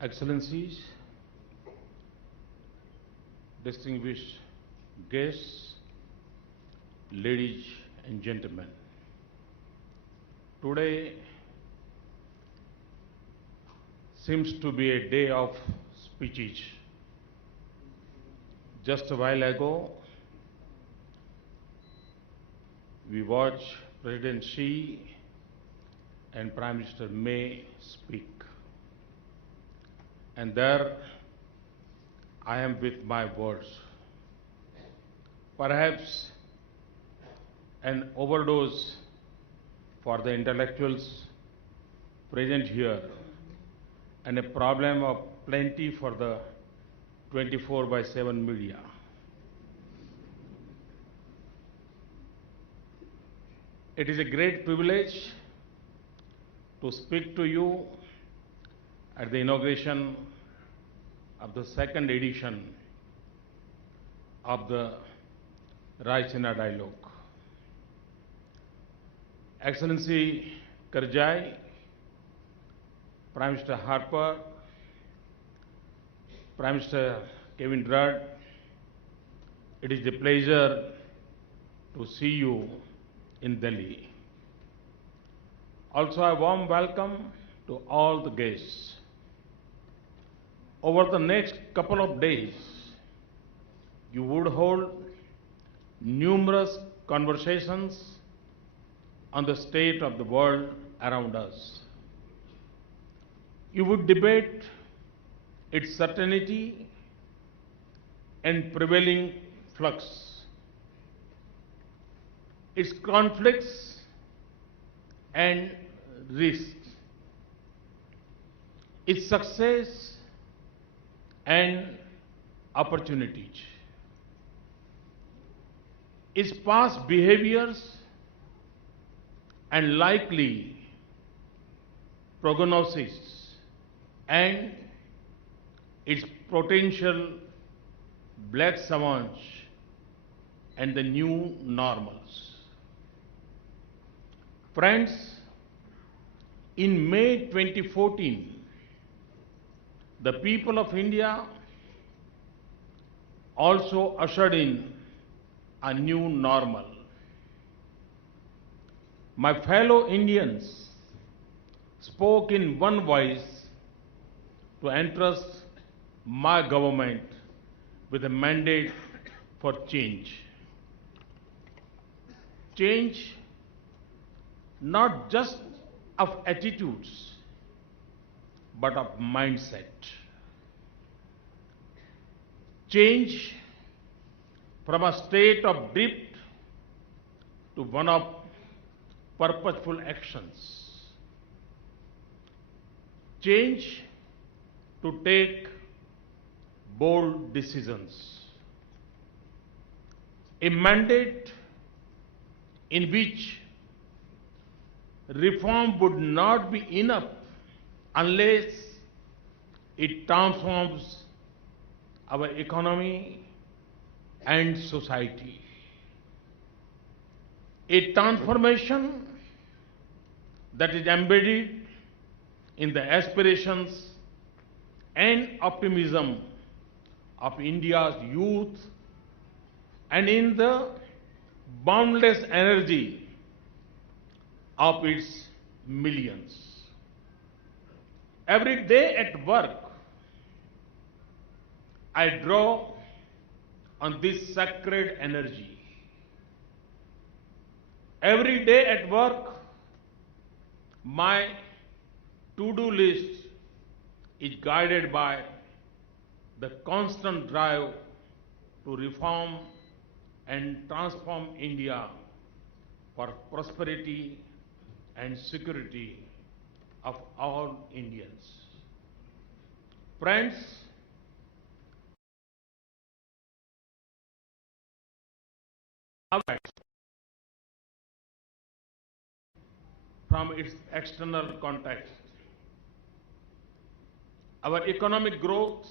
Excellencies, distinguished guests, ladies and gentlemen, today seems to be a day of speeches. Just a while ago, we watched President Xi and Prime Minister May speak. And there I am with my words. Perhaps an overdose for the intellectuals present here and a problem of plenty for the 24/7 media. It is a great privilege to speak to you at the inauguration of the second edition of the Raisina Dialogue. Excellency Karjai, Prime Minister Harper, Prime Minister Kevin Rudd, it is a pleasure to see you in Delhi. Also, a warm welcome to all the guests. Over the next couple of days, you would hold numerous conversations on the state of the world around us. You would debate its certainty and prevailing flux, its conflicts and risks, its success and opportunities, its past behaviors and likely prognosis, and its potential black swans and the new normals. Friends, in May 2014, the people of India also ushered in a new normal. My fellow Indians spoke in one voice to entrust my government with a mandate for change. Change not just of attitudes, but of mindset. Change from a state of drift to one of purposeful actions. Change to take bold decisions. A mandate in which reform would not be enough unless it transforms our economy and society. A transformation that is embedded in the aspirations and optimism of India's youth and in the boundless energy of its millions. Every day at work, I draw on this sacred energy. Every day at work, my to-do list is guided by the constant drive to reform and transform India for prosperity and security of all Indians. Friends, from its external context, our economic growth,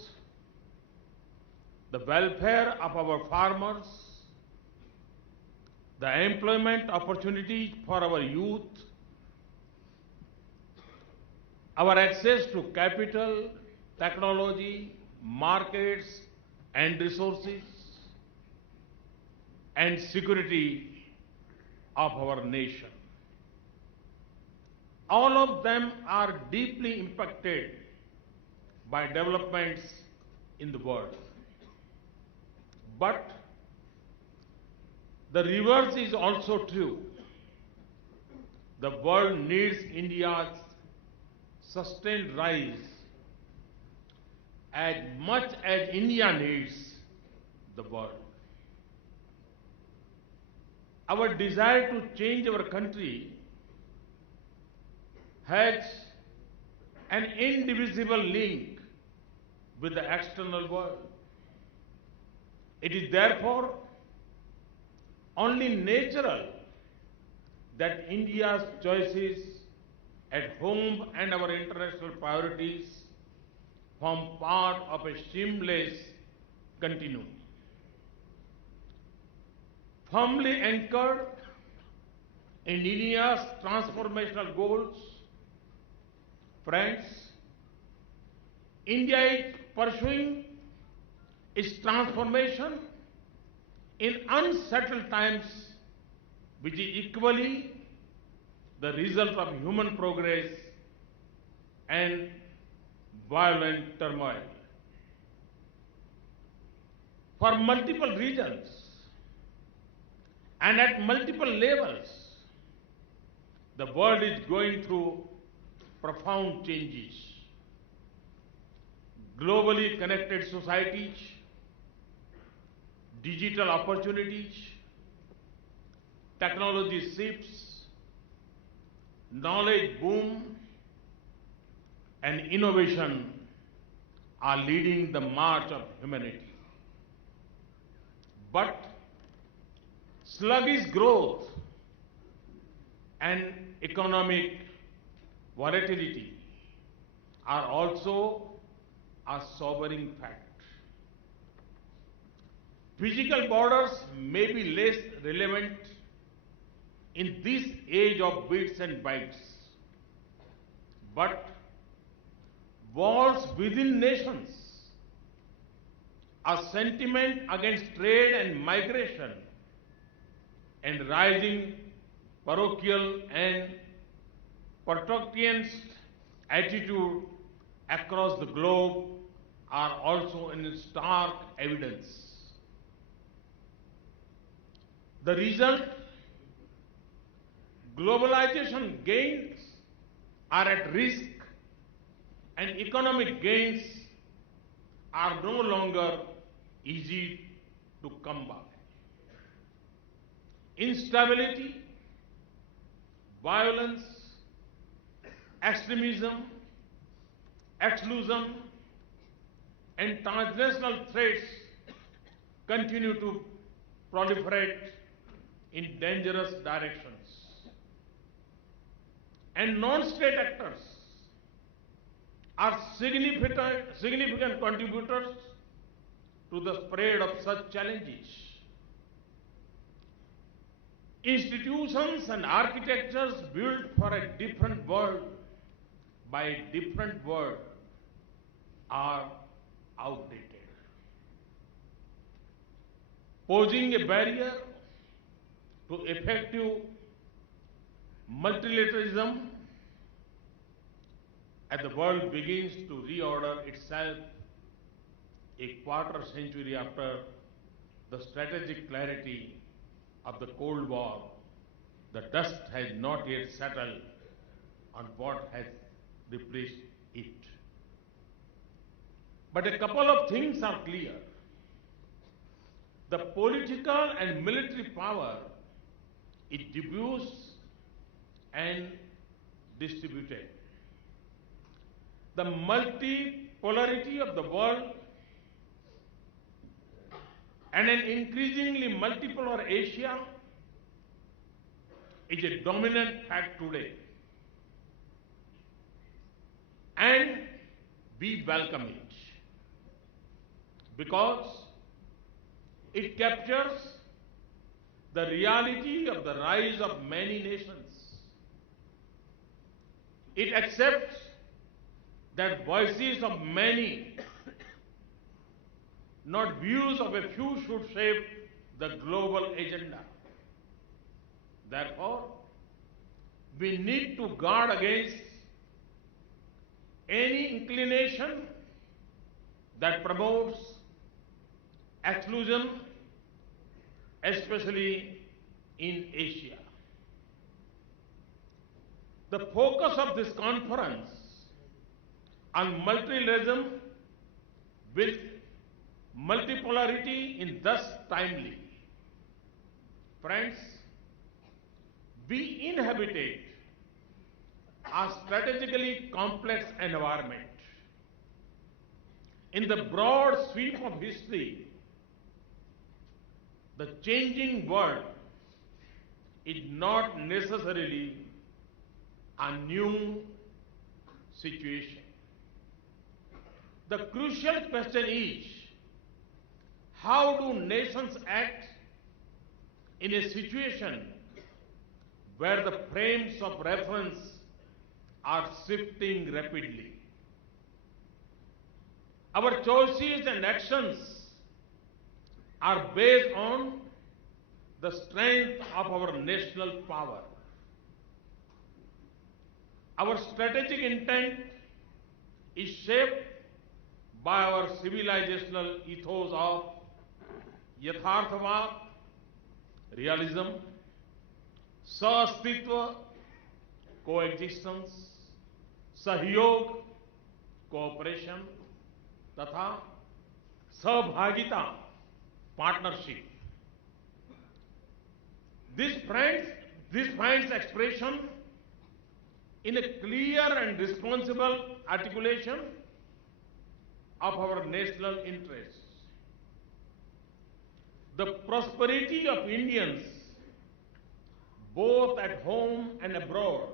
the welfare of our farmers, the employment opportunities for our youth, our access to capital technology, markets and resources, and security of our nation. All of them are deeply impacted by developments in the world. But the reverse is also true. The world needs India's sustained rise as much as India needs the world. Our desire to change our country has an indivisible link with the external world. It is therefore only natural that India's choices at home and our international priorities form part of a seamless continuum. Firmly anchored in India's transformational goals, friends, India is pursuing its transformation in unsettled times, which is equally the result of human progress and violent turmoil. For multiple reasons and at multiple levels, the world is going through profound changes. Globally connected societies, digital opportunities, technology shifts, knowledge boom, and innovation are leading the march of humanity. But sluggish growth and economic volatility are also a sobering fact. Physical borders may be less relevant in this age of bits and bytes, but wars within nations, a sentiment against trade and migration, and rising parochial and protectionist attitude across the globe are also in stark evidence. The result, globalization gains are at risk and economic gains are no longer easy to come by. Instability, violence, extremism, exclusion, and transnational threats continue to proliferate in dangerous directions. And non-state actors are significant contributors to the spread of such challenges. Institutions and architectures built for a different world by a different world are outdated, posing a barrier to effective multilateralism as the world begins to reorder itself a quarter century after the strategic clarity of the Cold War. The dust has not yet settled on what has replaced it. But a couple of things are clear. The political and military power is diffuse and distributed. The multipolarity of the world and an increasingly multipolar Asia is a dominant fact today. And we welcome it because it captures the reality of the rise of many nations. It accepts that voices of many, not views of a few, should shape the global agenda. Therefore, we need to guard against any inclination that promotes exclusion, especially in Asia. The focus of this conference on multilateralism with multipolarity is thus timely. Friends, we inhabited a strategically complex environment. In the broad sweep of history, the changing world is not necessarily a new situation. The crucial question is, how do nations act in a situation where the frames of reference are shifting rapidly? Our choices and actions are based on the strength of our national power. Our strategic intent is shaped by our civilizational ethos of yatharthavad, realism, sahastitva, coexistence, sahyog, cooperation, तथा सहभागिता, partnership. This finds expression in a clear and responsible articulation of our national interests. The prosperity of Indians, both at home and abroad,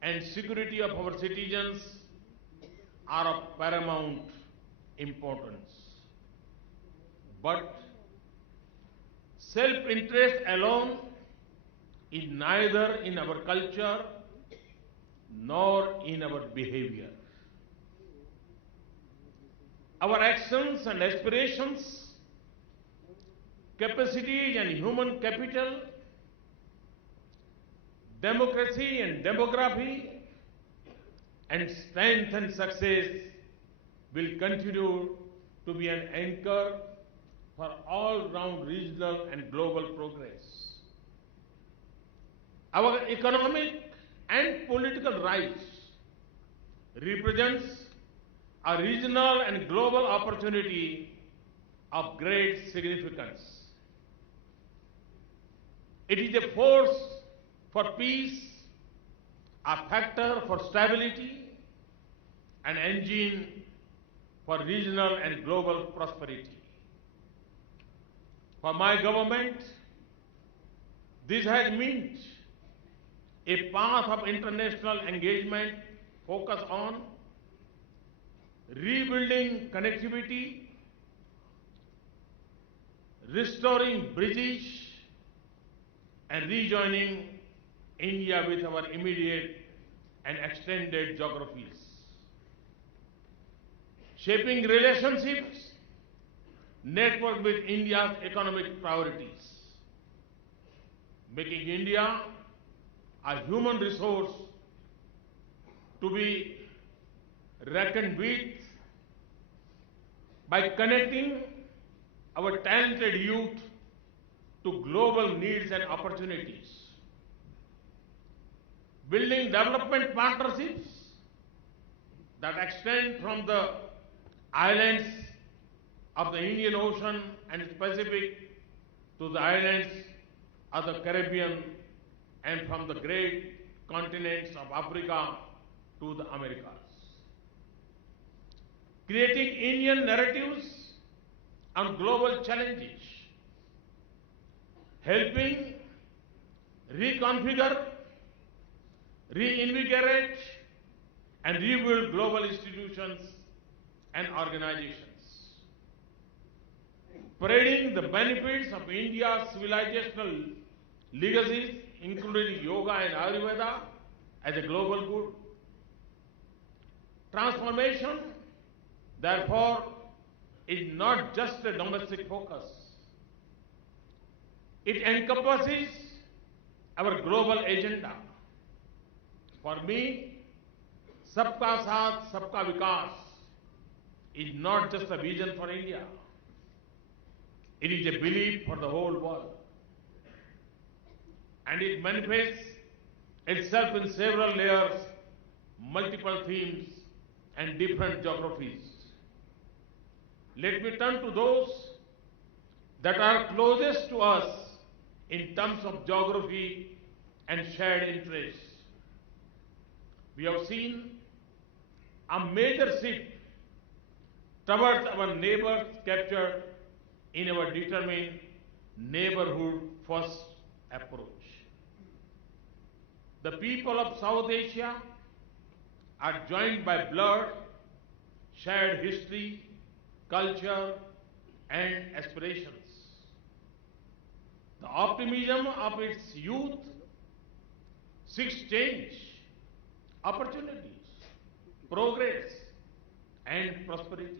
and security of our citizens are of paramount importance. But self-interest alone is neither in our culture nor in our behavior. Our actions and aspirations, capacities and human capital, democracy and demography, and strength and success will continue to be an anchor for all-round regional and global progress. Our economic and political rise represents a regional and global opportunity of great significance. It is a force for peace, a factor for stability, an engine for regional and global prosperity. For my government, this has meant a path of international engagement focused on rebuilding connectivity, restoring bridges, and rejoining India with our immediate and extended geographies. Shaping relationships networked with India's economic priorities. Making India a human resource to be reckoned with by connecting our talented youth to global needs and opportunities. Building development partnerships that extend from the islands of the Indian Ocean and Pacific to the islands of the Caribbean and from the great continents of Africa to the Americas. Creating Indian narratives on global challenges. Helping reconfigure, reinvigorate, and rebuild global institutions and organizations. Parading the benefits of India's civilizational legacies, including yoga and Ayurveda, as a global good. Transformation, therefore, is not just a domestic focus. It encompasses our global agenda. For me, Sabka Saath, Sabka Vikas is not just a vision for India. It is a belief for the whole world. And it manifests itself in several layers, multiple themes, and different geographies. Let me turn to those that are closest to us in terms of geography and shared interests. We have seen a major shift towards our neighbors captured in our determined neighborhood first approach. The people of South Asia are joined by blood, shared history, culture, and aspirations. The optimism of its youth seeks change, opportunities, progress, and prosperity.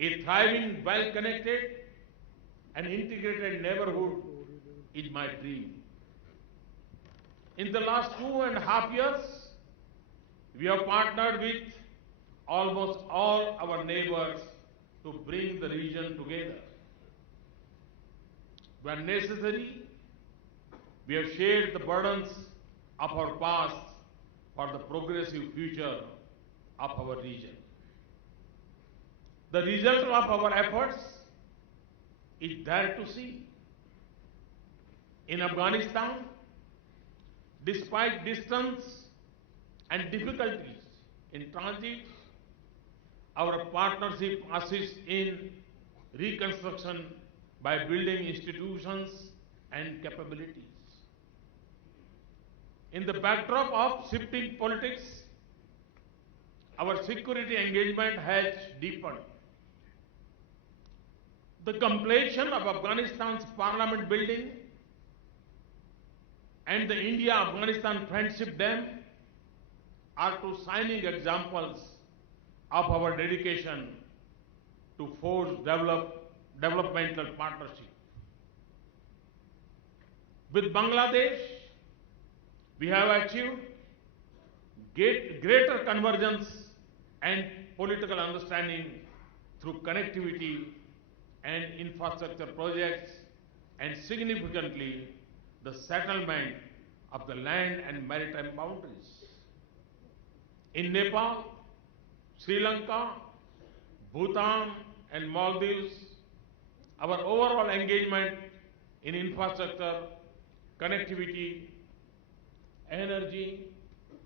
A thriving, well-connected, and integrated neighborhood is my dream. In the last 2.5 years, we have partnered with almost all our neighbors to bring the region together. When necessary, we have shared the burdens of our past for the progressive future of our region. The result of our efforts is there to see. In Afghanistan, despite distance and difficulties in transit, our partnership assists in reconstruction by building institutions and capabilities. In the backdrop of shifting politics, our security engagement has deepened. The completion of Afghanistan's parliament building and the India-Afghanistan Friendship Dam are two shining examples of our dedication to forge developmental partnership. With Bangladesh, we have achieved greater convergence and political understanding through connectivity and infrastructure projects, and significantly the settlement of the land and maritime boundaries. In Nepal, Sri Lanka, Bhutan, and Maldives, our overall engagement in infrastructure, connectivity, energy,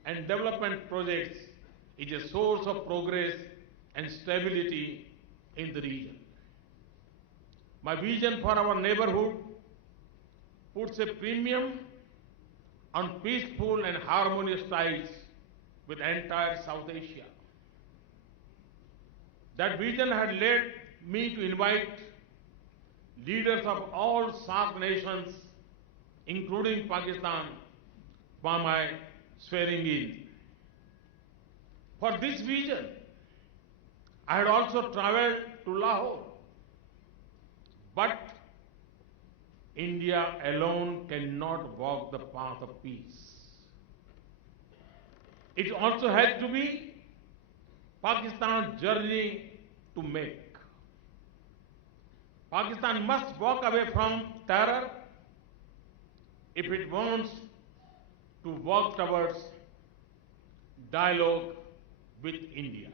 and development projects is a source of progress and stability in the region. My vision for our neighborhood puts a premium on peaceful and harmonious ties with entire South Asia. That vision had led me to invite leaders of all SAARC nations, including Pakistan, for my swearing in. For this vision, I had also traveled to Lahore. But India alone cannot walk the path of peace. It also has to be Pakistan's journey to make. Pakistan must walk away from terror if it wants to work towards dialogue with India.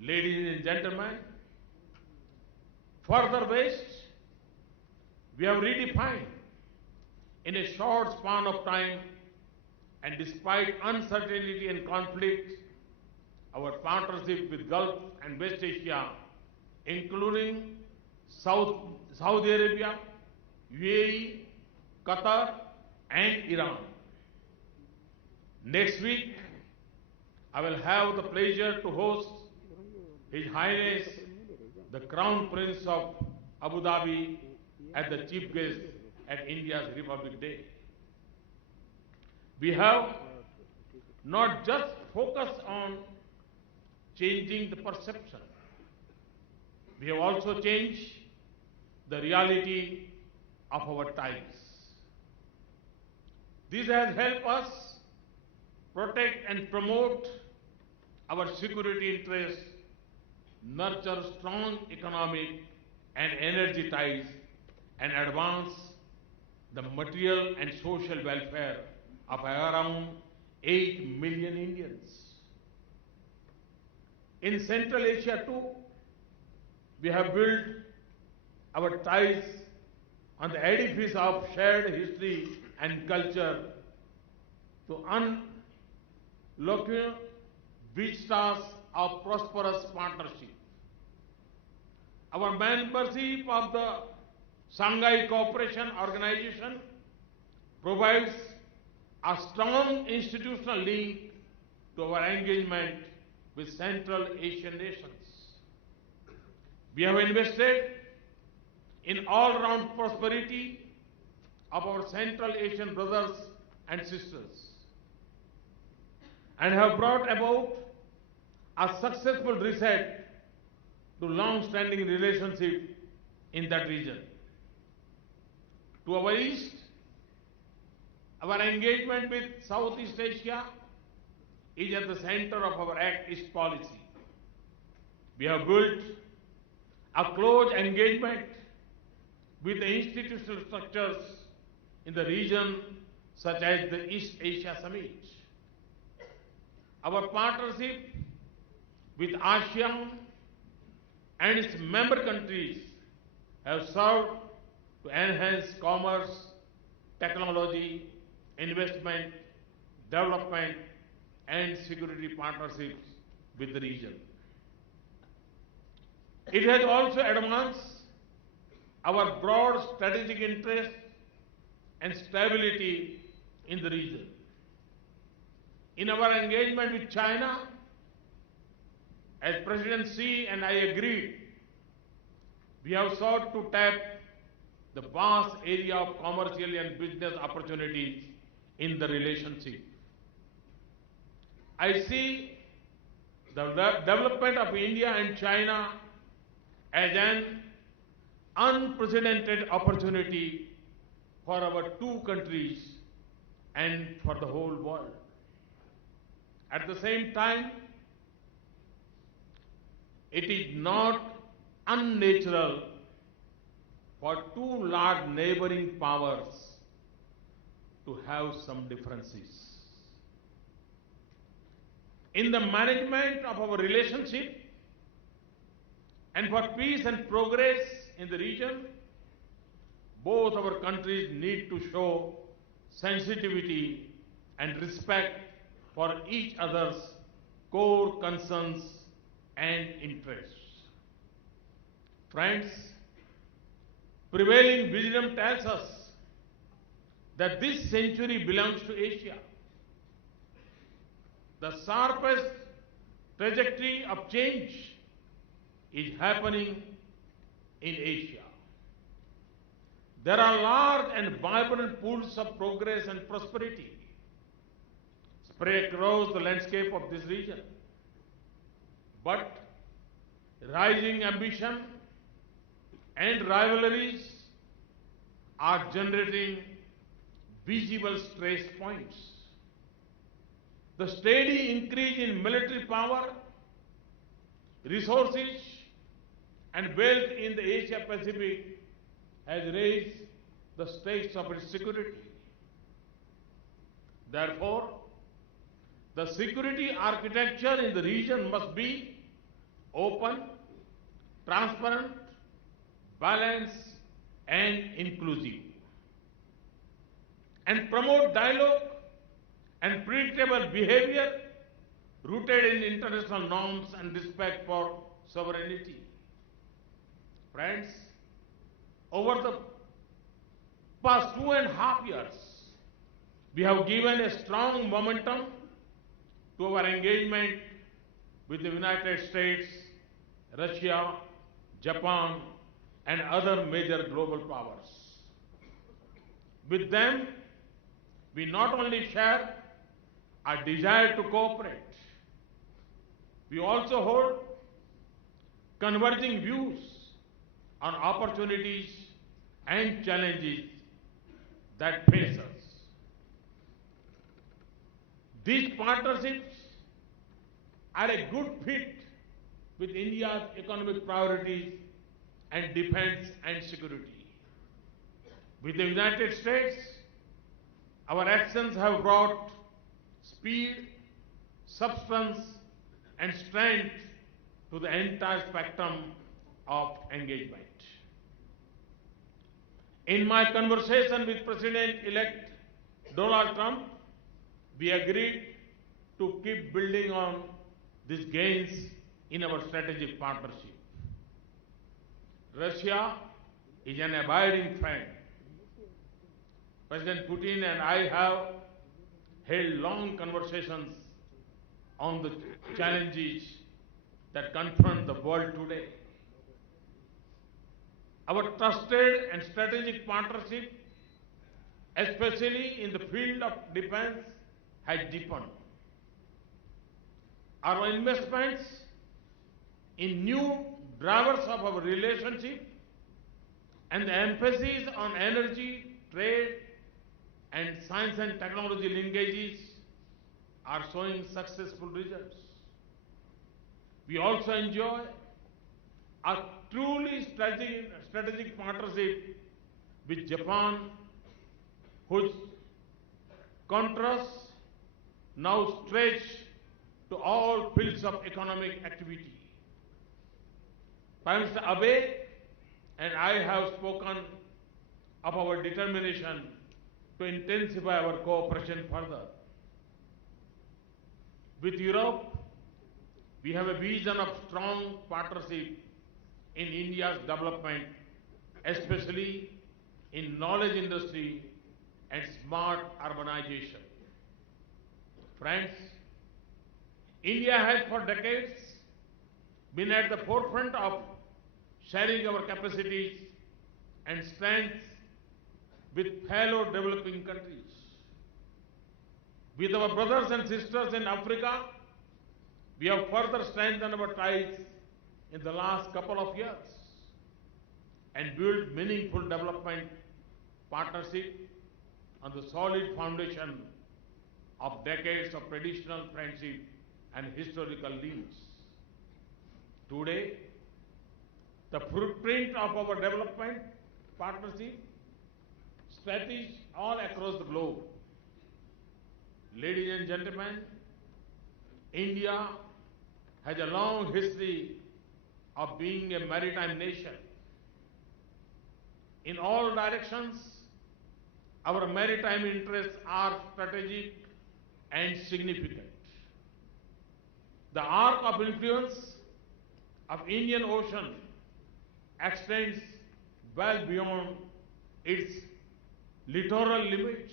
Ladies and gentlemen, further west, we have redefined in a short span of time, and despite uncertainty and conflict, our partnership with Gulf and West Asia, including Saudi Arabia, UAE, Qatar, and Iran. Next week, I will have the pleasure to host His Highness the Crown Prince of Abu Dhabi as the chief guest at India's Republic Day. We have not just focus on changing the perception. We have also changed the reality of our times. This has helped us protect and promote our security interests, nurture strong economic and energy ties, and advance the material and social welfare of around 8 million Indians. In Central Asia too, we have built our ties on the edifice of shared history and culture to unlock vistas of prosperous partnership. Our membership of the Shanghai Cooperation Organization provides a strong institutional link to our engagement with Central Asian nations. We have invested in all-round prosperity of our Central Asian brothers and sisters and have brought about a successful reset to long-standing relationship in that region. To our east, our engagement with Southeast Asia is at the center of our Act East policy. We have built a close engagement with the institutional structures in the region such as the East Asia Summit. Our partnership with ASEAN and its member countries have served to enhance commerce, technology, investment, development, and security partnerships with the region. It has also advanced our broad strategic interest and stability in the region. In our engagement with China, as President Xi and I agreed, we have sought to tap the vast area of commercial and business opportunities in the relationship. I see the development of India and China as an unprecedented opportunity for our two countries and for the whole world. At the same time, it is not unnatural for two large neighboring powers to have some differences. In the management of our relationship and for peace and progress in the region, both our countries need to show sensitivity and respect for each other's core concerns and interests. Friends, prevailing wisdom tells us that this century belongs to Asia. The sharpest trajectory of change is happening in Asia. There are large and vibrant pools of progress and prosperity spread across the landscape of this region. But rising ambition and rivalries are generating visible stress points. The steady increase in military power, resources, and wealth in the Asia Pacific has raised the stakes of its security. Therefore, the security architecture in the region must be open, transparent, balanced, and inclusive, and promote dialogue and predictable behavior rooted in international norms and respect for sovereignty. Friends, over the past 2.5 years, we have given a strong momentum to our engagement with the United States, Russia, Japan, and other major global powers. With them, we not only share our desire to cooperate. We also hold converging views on opportunities and challenges that face us. These partnerships are a good fit with India's economic priorities and defense and security. With the United States, our actions have brought speed, substance, and strength to the entire spectrum of engagement. In my conversation with President-elect Donald Trump, we agreed to keep building on these gains in our strategic partnership. Russia is an abiding friend. President Putin and I have held long conversations on the challenges that confront the world today. Our trusted and strategic partnership, especially in the field of defense, has deepened. Our investments in new drivers of our relationship and the emphasis on energy, trade, and science and technology linkages are showing successful results. We also enjoy a truly strategic partnership with Japan, whose contrasts now stretch to all fields of economic activity. Prime Minister Abe and I have spoken of our determination to intensify our cooperation further. With Europe, we have a vision of strong partnership in India's development, especially in knowledge industry and smart urbanization. Friends, India has for decades been at the forefront of sharing our capacities and strengths with fellow developing countries. With our brothers and sisters in Africa, we have further strengthened our ties in the last couple of years and built meaningful development partnership on the solid foundation of decades of traditional friendship and historical links. Today, the footprint of our development partnership stretches all across the globe. Ladies and gentlemen, India has a long history of being a maritime nation. In all directions, our maritime interests are strategic and significant. The arc of influence of Indian Ocean extends well beyond its littoral limits.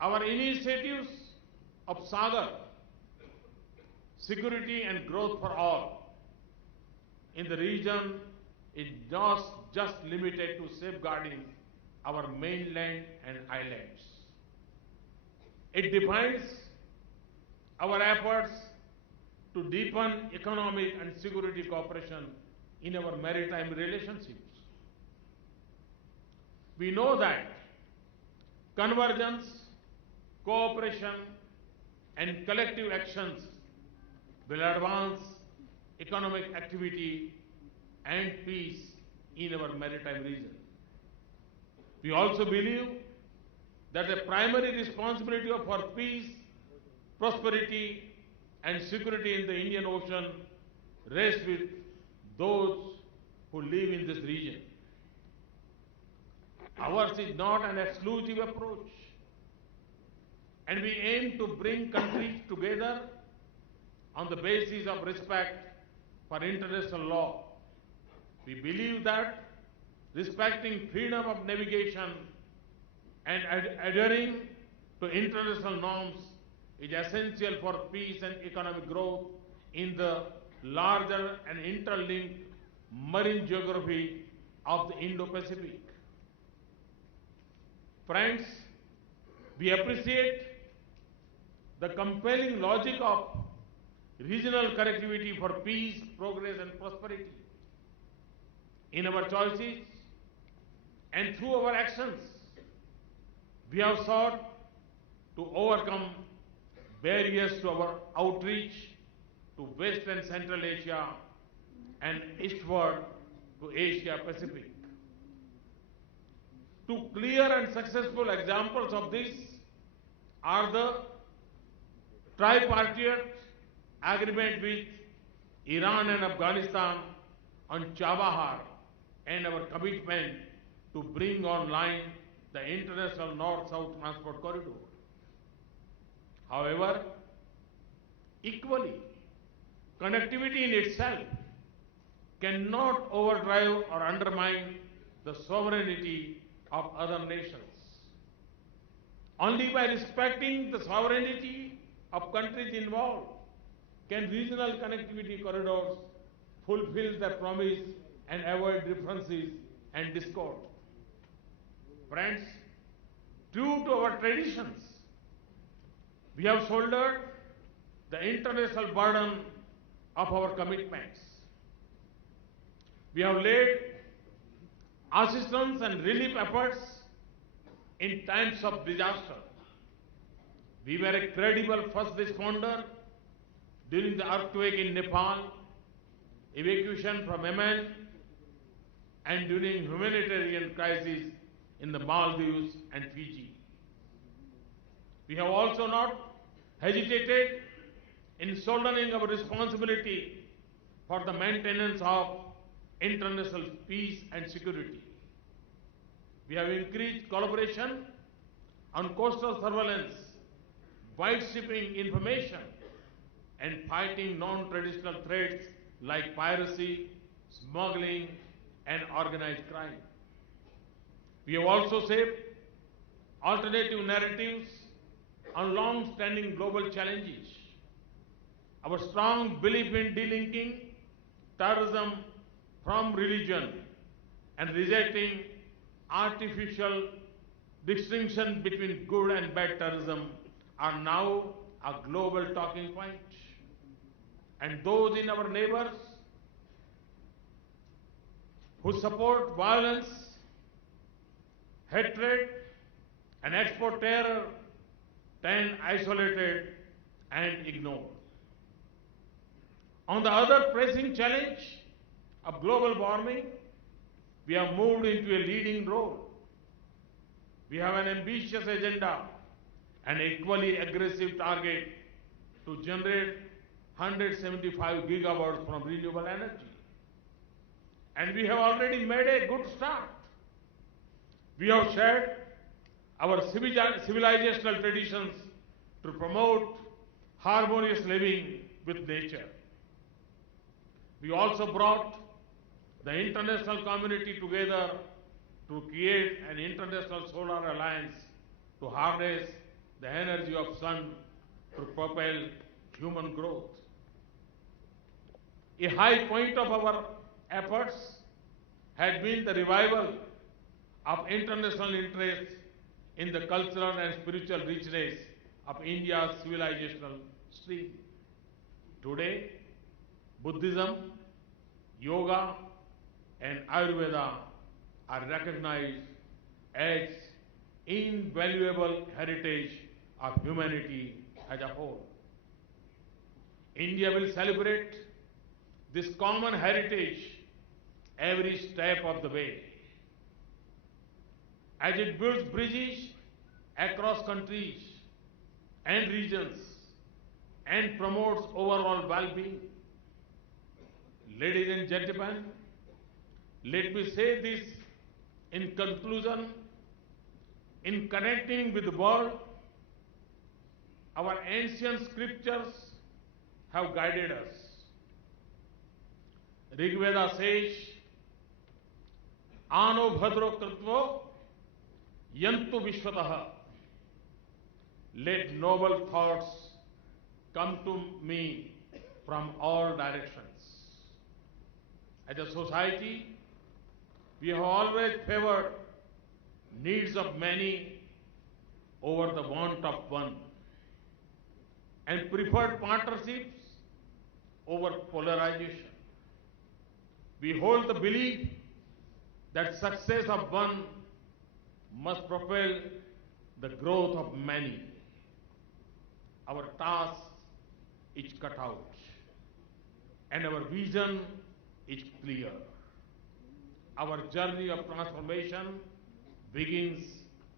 Our initiatives of Sagar, security and growth for all, in the region is not just limited to safeguarding our mainland and islands. It defines our efforts to deepen economic and security cooperation in our maritime relationships. We know that convergence, cooperation, and collective actions will advance economic activity and peace in our maritime region. We also believe that the primary responsibility for peace, prosperity, and security in the Indian Ocean rests with those who live in this region. Ours is not an exclusive approach, and we aim to bring countries together on the basis of respect for international law. We believe that respecting freedom of navigation and adhering to international norms is essential for peace and economic growth in the larger and interlinked marine geography of the Indo-Pacific. Friends, we appreciate the compelling logic of regional connectivity for peace, progress and prosperity. In our choices and through our actions, we have sought to overcome barriers to our outreach to West and Central Asia and eastward to Asia Pacific. Two clear and successful examples of this are the tripartite agreement with Iran and Afghanistan on Chabahar and our commitment to bring online the international north-south transport corridor. However, equally, connectivity in itself cannot overdrive or undermine the sovereignty of other nations. Only by respecting the sovereignty of countries involved can regional connectivity corridors fulfill their promise and avoid differences and discord. Friends, true to our traditions, we have shouldered the international burden of our commitments. We have led assistance and relief efforts in times of disaster. We were a credible first responder during the earthquake in Nepal, evacuation from Yemen, and during humanitarian crisis in the Maldives and Fiji. We have also not hesitated in shouldering our responsibility for the maintenance of international peace and security. We have increased collaboration on coastal surveillance, wide-shipping information, and fighting non-traditional threats like piracy, smuggling, and organized crime. We have also shaped alternative narratives on long-standing global challenges. Our strong belief in delinking terrorism from religion and rejecting artificial distinction between good and bad terrorism are now a global talking point. And those in our neighbors who support violence, hatred, and export terror stand isolated and ignored. On the other pressing challenge of global warming, we have moved into a leading role. We have an ambitious agenda and equally aggressive target to generate 175 gigawatts from renewable energy. And we have already made a good start. We have shared our civilizational traditions to promote harmonious living with nature. We also brought the international community together to create an international solar alliance to harness the energy of sun to propel human growth. A high point of our efforts has been the revival of international interest in the cultural and spiritual richness of India's civilizational stream. Today, Buddhism, Yoga, and Ayurveda are recognized as invaluable heritage of humanity as a whole. India will celebrate this common heritage every step of the way as it builds bridges across countries and regions and promotes overall well-being. Ladies and gentlemen, let me say this in conclusion. In connecting with the world, our ancient scriptures have guided us. Rigveda says, Ano bhadro kritvo yantu vishwataha. Let noble thoughts come to me from all directions. As a society, we have always favored needs of many over the want of one. and preferred partnerships over polarization. We hold the belief that success of one must propel the growth of many. Our task is cut out, and our vision is clear. Our journey of transformation begins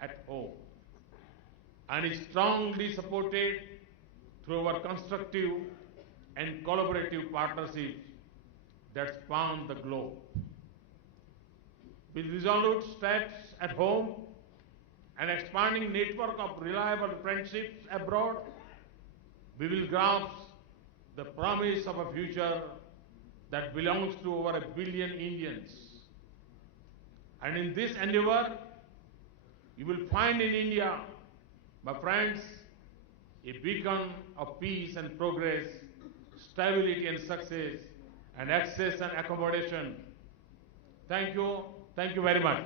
at home and is strongly supported through our constructive and collaborative partnerships that span the globe. With resolute steps at home and expanding network of reliable friendships abroad, we will grasp the promise of a future that belongs to over 1 billion Indians. And in this endeavor, you will find in India, my friends, a beacon of peace and progress, stability and success, and access and accommodation. Thank you very much.